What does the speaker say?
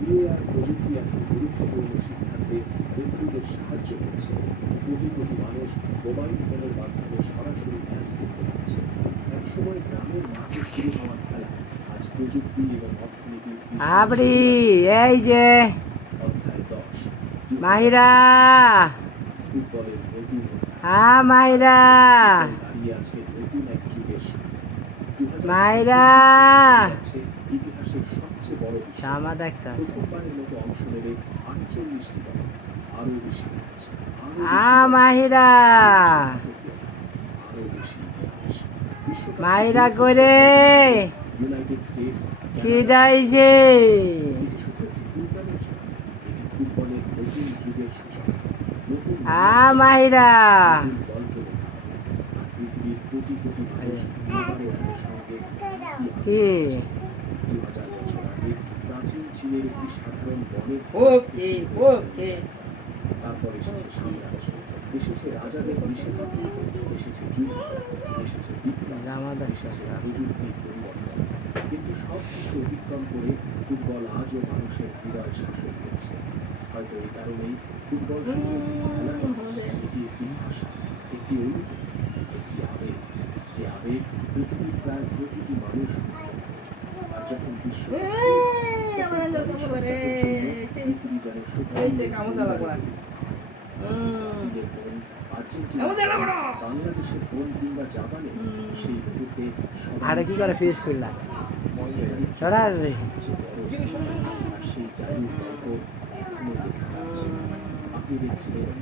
VAR প্রযুক্তি এখন গুরুত্বপূর্ণ সিদ্ধান্তে রেফারিদের সাহায্য করছে। কোটি কোটি মানুষ মোবাইল ফোনের মাধ্যমে সরাসরি ম্যাচ দেখতে পাচ্ছে। একসময় গ্রামের মাঠে শুরু হওয়া খেলা আজ প্রযুক্তি এবং অর্থনীতির আবরি এই যে অধ্যায় 10 মাহিরা ফুটবলের নতুন মাহিরা দাঁড়িয়ে আছে নতুন এক যুগের সামনে। মাহিরা ইতিহাসের সবচেয়ে বড় শামা দেখতে আছে। প্রথমবারের মতো অংশ নেবে 48টি দল। আরো বেশি ম্যাচ, মাহিরা আরো বেশি ইতিহাস। বিশ্বকাপ মাহিরা করে ইউনাইটেড স্টেটস কি যাইছে এটি শুধু একটি টুর্নামেন্ট নয়, এটি ফুটবলের নতুন যুগের সূচনা। নতুন মাহিরা নতুন দল তৈরি হবে। আর পৃথিবীর কোটি কোটি মানুষ এবারে আমাদের সঙ্গে কি 2000 বছর আগে প্রাচীন চীনের একটি সাধারণ বনের তারপর এসেছে সাম্রাজ্য, এসেছে রাজাদের নিষেধাজ্ঞা, এসেছে যুদ্ধ, এসেছে বিপ্লব, এসেছে প্রযুক্তির পরিবর্তন। কিন্তু সব কিছু অতিক্রম করে ফুটবল আজও মানুষের হৃদয় শাসন করছে। হয়তো এই কারণেই ফুটবল শুধু একটি খেলা নয়, এটি একটি ভাষা, একটি অনুভূতি, একটি আবেগ, যে আবেগ পৃথিবীর প্রায় প্রতিটি মানুষ বুঝতে পারে। আর যখন বিশ্ব পৃথিবী যেন শুধু বাংলাদেশের বোন কিংবা জাপানে সেই মুহূর্তে আরে কি করে ফিস করলাম সরার রে আর সেই জাদুর গল্প এখনো লেখা আছে। আপনি দেখছিলেন